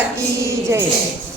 Jack E. James.